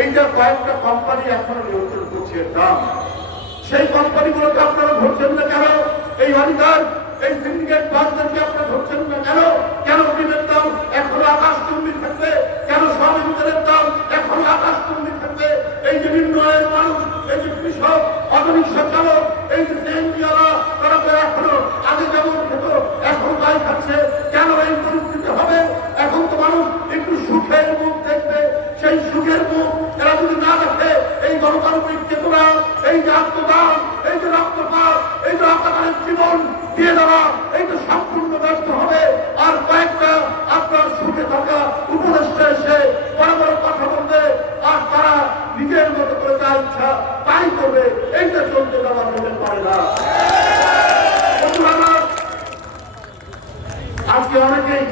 এইটা কয়েকটা কোম্পানি এখনও নিয়ন্ত্রণ করছে, দাম। সেই কোম্পানিগুলোকে আপনারা ধরছেন না কেন? এই অধিকার এই সিন্ডিকেট বাসদেরকে আপনারা ধরছেন না কেন? কেন ডিমের দাম এখনও আকাশ চুম্বি থাকবে কেন সয়াবিন তেলের দাম এখনও আকাশ চুম্বি থাকবে এই যে নিম্ন আয়ের মানুষ এই যে কৃষক অটোরিক্সা চালক এই যে সিএনজিওয়ালা তারা তো এখনও আগে যেমন খেত এখন তাই খাচ্ছে কেন এই পরিস্থিতি হবে এখন তো মানুষ একটু সুখের মুখ দেখবে সেই সুখের মুখ এরা যদি না দেখে এই গণতান্ত্রিক চেতনা যে এই যে রক্তপাত, এই যে আপনাদের জীবন দিয়ে দেওয়া, এই তো সম্পূর্ণ ব্যর্থ হবে। আর কয়েকটা আপনার সুখে থাকা উপদেষ্টা এসে বড় বড় কথা বলবে, আর তারা নিজের মতো করে যা ইচ্ছা তাই করবে, এইটা চলতে দেওয়া যেতে পারে না। আজকে অনেকেই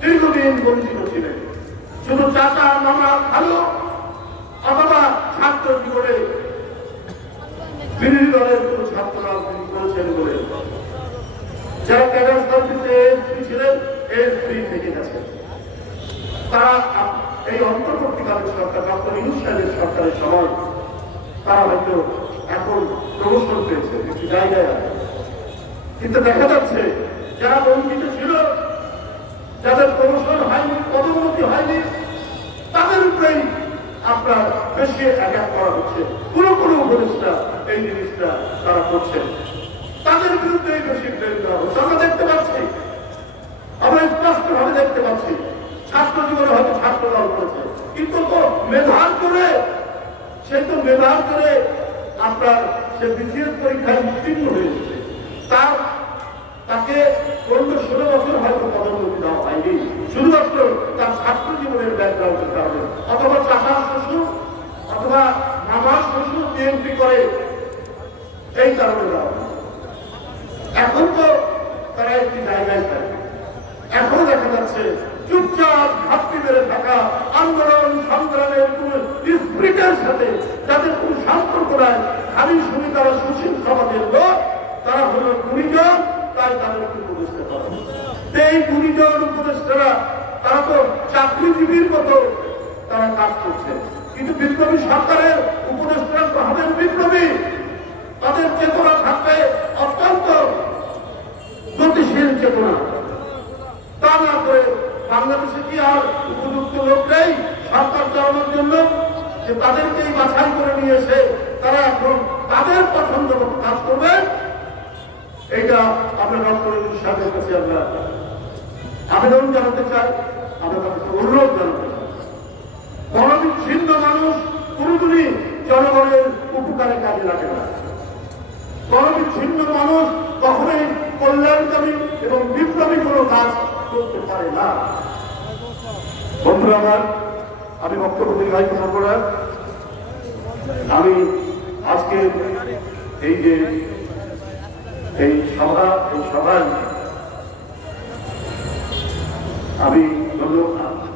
দীর্ঘদিন বঞ্চিত ছিলেন। শুধু চাচা, মামা, ভালো অথবা ছাত্র জীবনে বিরোধী দলের কোন ছাত্র রাজনীতি করেছেন বলে। যারা ক্যাডার এসপি ছিলেন, এসপি থেকে গেছেন তারা এই অন্তর্বর্তীকালীন সরকার ডক্টর ইউনুস সরকারের সময়, তারা হয়তো এখন প্রমোশন পেয়েছে, একটি জায়গায় কিন্তু দেখা যাচ্ছে, যারা বঞ্চিত ছিল, যাদের প্রমোশন হয়নি, পদোন্নতি হয়নি, তাদের উপরেই আপনার বেশি অ্যাটাক করা হচ্ছে। কোনো কোনো উপদেষ্টা এই জিনিসটা তারা করছেন। তাদের বিরুদ্ধে দেওয়া হচ্ছে। আমরা দেখতে পাচ্ছি। আমরা স্পষ্ট ভাবে দেখতে পাচ্ছি। ছাত্র জীবনে হয়তো ছাত্র দল করেছে। কিন্তু তো মেধার করে, সে তো মেধার করে আপনার সে বিসিএস পরীক্ষায় উত্তীর্ণ হয়েছে তার, তাকে পনেরো ষোলো বছর হয়তো পদোন্নতি দেওয়া হয়নি। শুধুমাত্র তার ছাত্র জীবনের ব্যাকগ্রাউন্ডের কারণে। অথবা চাষার শ্বশুর, অথবা মামার শ্বশুর বিএনপি করে এই কারণে এখন তো তারা একটি জায়গায় থাকে। এখন দেখা যাচ্ছে চুপচাপ ঘাপটি মেরে থাকা আন্দোলন, সংগ্রামের কোন স্প্রিটের সাথে যাদের কোন সম্পর্ক নাই, খালি শুনি তারা সুশীল সমাজের লোক, তারা হলো গুণীজন, তাই তাদেরকে উপদেষ্টা করে। এই গুণীজন উপদেষ্টারা, তারা তো চাকরিজীবীর মতো তারা কাজ করছে। কিন্তু বিপ্লবী সরকারের উপদেষ্টারা তো হবেন বিপ্লবী। তাদের চেতনা থাকবে অত্যন্ত গতিশীল চেতনা। তা না করে বাংলাদেশে কি আর উপযুক্ত লোক নেই সরকার চালানোর জন্য? যে তাদেরকেই বাছাই করে নিয়ে এসে তারা এখন তাদের পছন্দ মতো কাজ করবে? এইটা আমরা ডক্টর সাহেবের কাছে আমরা আবেদন জানাতে চাই, আমরা তাদের অনুরোধ জানাতে চাই। গণবিচ্ছিন্ন মানুষ কোনোদিনই জনগণের উপকারে কাজে লাগে না। গণবিচ্ছিন্ন মানুষ কখনোই কল্যাণকামী এবং বিপ্লবী কোনো কাজ করতে পারে না। বন্ধুরা আমার, আমি বক্তব্য দীর্ঘায়িত করব না আমি আজকে এই যে এই সভা, এই সভায় আমি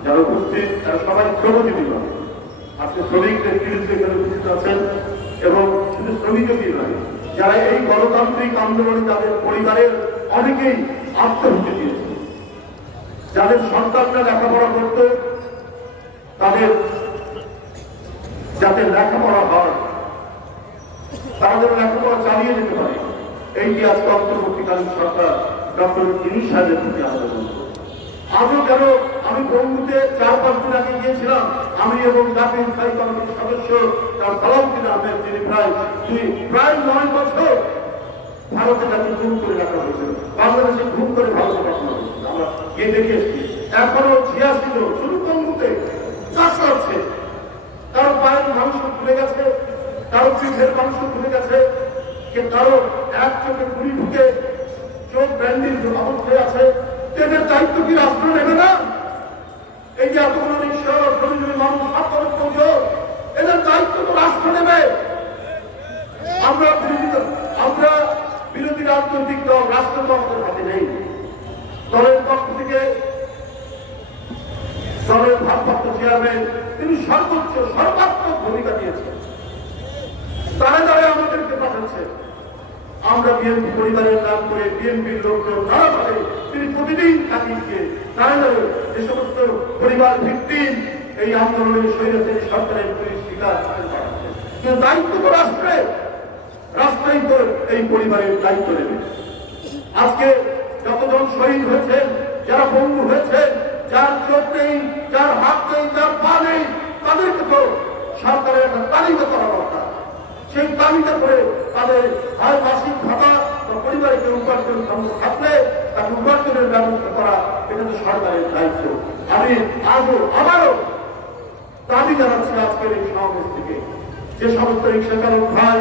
যারা উপস্থিত, তারা সবাই শ্রমজীবী নয় আজকে শ্রমিকদের বিরুদ্ধে এখানে উপস্থিত আছেন এবং শুধু শ্রমিকই নয় যারা এই গণতান্ত্রিক আন্দোলনে তাদের পরিবারের অনেকেই আত্মহত্যা দিয়েছে যাদের সন্তানরা লেখাপড়া করত, তাদের যাতে লেখাপড়া হয় যেন লেখাপড়া চালিয়ে যেতে পারে। এইটি আজকে অন্তর্বর্তীকালীন সরকার ডক্টর ইনিশ সাহেবের প্রতি আবেদন আজও কেন আমি বঙ্গুতে চার পাঁচ দিন আগে গিয়েছিলাম। আমি এবং জাতীয় স্থায়ী কমিটির সদস্য তার সালাউদ্দিন আহমেদ যিনি প্রায় দুই, প্রায় নয় বছর ভারতে তাকে ঘুম করে রাখা হয়েছিল। বাংলাদেশে ঘুম করে ভারতে পাঠানো হয়েছিল। আমরা গিয়ে দেখে এসেছি। এখনও ছিয়াশি জন শুধু বঙ্গুতে চাষ আছে কারও পায়ের মাংস খুলে গেছে কারও পিঠের মাংস খুলে গেছে। কে কারও এক চোখে গুলি ঢুকে চোখ ব্যান্ডিজ অবস্থায় আছে। এদের দায়িত্ব কি রাষ্ট্র নেবে না? এই যে এতগুলো রিক্সা শ্রমিক মানুষ সাতটা পুজো এদের দায়িত্ব তো রাষ্ট্র নেবে। আমরা বিরোধী আমরা বিরোধী রাজনৈতিক দল, রাষ্ট্র তো আমাদের হাতে নেই। দলের পক্ষ থেকে দলের ভারপ্রাপ্ত চেয়ারম্যান, তিনি সর্বোচ্চ, সর্বাত্মক ভূমিকা দিয়েছেন তারা তারা আমাদেরকে পাঠাচ্ছে। আমরা বিএনপি পরিবারের নাম করে বিএনপির লোকজন তারা তিনি প্রতিদিন কাটিয়ে তারা যাবে যে সমস্ত পরিবার ভিত্তিম এই আন্দোলনের স্বৈরাচারী সরকারের পুলিশ স্বীকার কিন্তু দায়িত্ব তো রাষ্ট্রের রাষ্ট্রই তো এই পরিবারের দায়িত্ব নেবে। আজকে যতজন শহীদ হয়েছেন, যারা বন্ধু হয়েছেন, যার চোখ নেই, যার হাত নেই, যার পা নেই, তাদেরকে তো সরকারের একটা তালিকা করা দরকার। সেই তালিকা করে তাদের হয় মাসিক ভাতা বা পরিবারকে উপার্জন ক্ষমতা থাকলে তাকে উপার্জনের ব্যবস্থা করা এটা তো সরকারের দায়িত্ব। আমি আজও আবারও দাবি জানাচ্ছি আজকের এই সমাবেশ থেকে। যে সমস্ত রিক্সা চালক ভাই,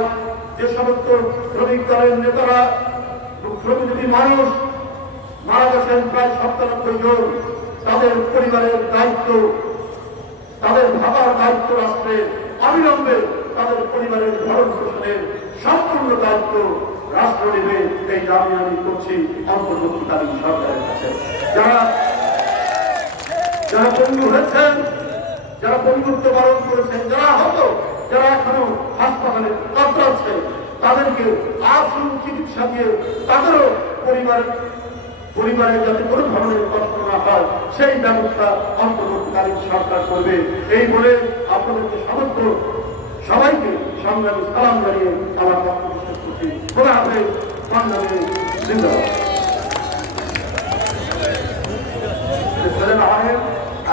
যে সমস্ত শ্রমিক দলের নেতারা শ্রমিকজীবী মানুষ, মারা গেছেন প্রায় সপ্তানব্বই জন, তাদের পরিবারের দায়িত্ব, তাদের ভাবার দায়িত্ব রাষ্ট্রের অবিলম্বে তাদের পরিবারের ভরণ পোষণের সম্পূর্ণ দায়িত্ব রাষ্ট্র নেবে এই দাবি আমি করছি অন্তর্বর্তীকালীন সরকারের কাছে। যারা যারা বন্ধু হয়েছেন, যারা বন্ধুত্ব বরণ করেছেন, যারা হতো যারা এখনও হাসপাতালে কাতরাচ্ছে তাদেরকে আশু চিকিৎসা দিয়ে তাদেরও পরিবার পরিবারের যাতে কোনো ধরনের কষ্ট না হয়, সেই ব্যবস্থা অন্তর্বর্তীকালীন সরকার করবে। এই বলে আপনাদেরকে সমস্ত সবাইকে সংগ্রামী সালাম জানিয়ে আমার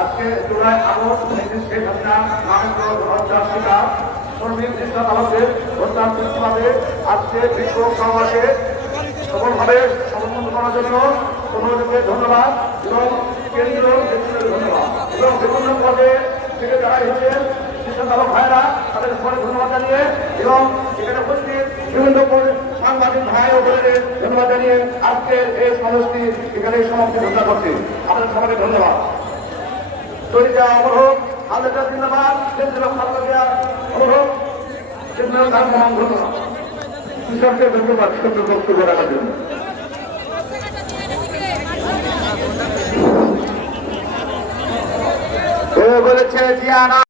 আজকে জুলাই আগস্ট শেখ সমর্থন করার জন্য তোমাদেরকে ধন্যবাদ এবং কেন্দ্রীয় এবং বিভিন্ন থেকে যারা এসেছেন কৃষক ভাইরা তাদের ধন্যবাদ জানিয়ে এবং এখানে বিভিন্ন সাংবাদিক ভাই ও বোনেদের ধন্যবাদ জানিয়ে আজকে এই সমষ্টি এখানে সমাপ্তি ঘোষণা করছি। আপনাদের ধন্যবাদ। তৈরিটা অমর হোক আল্লাহ জিন্দাবাদ কেন্দ্রীয় খালেদা অমর হোক তার ধন্যবাদ। ধন্যবাদ, সুন্দর বলেছে জিয়ানা